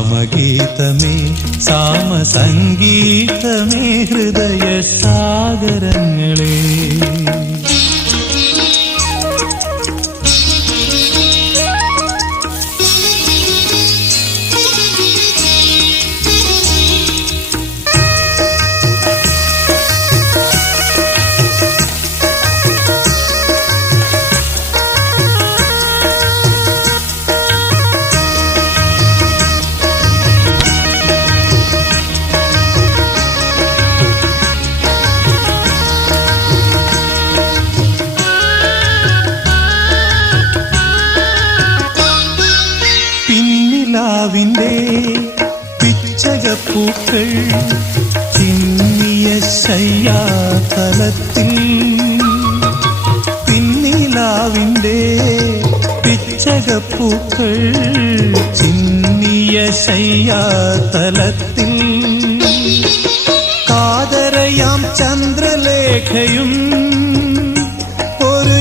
സാമഗീതമേ സാമസംഗീതമേ ഹൃദയ സാഗരങ്ങളെ പിന്നിലാവിൻ്റെ പിച്ചകപ്പൂക്കൾ ചിന്നിയ ശയ്യാതലത്തിൽ പിന്നിലാവിൻ്റെ പിച്ചകപ്പൂക്കൾ ചിന്നിയ ശയ്യാതലത്തിൽ കാതരയാം ചന്ദ്രലേഖയും ഒരു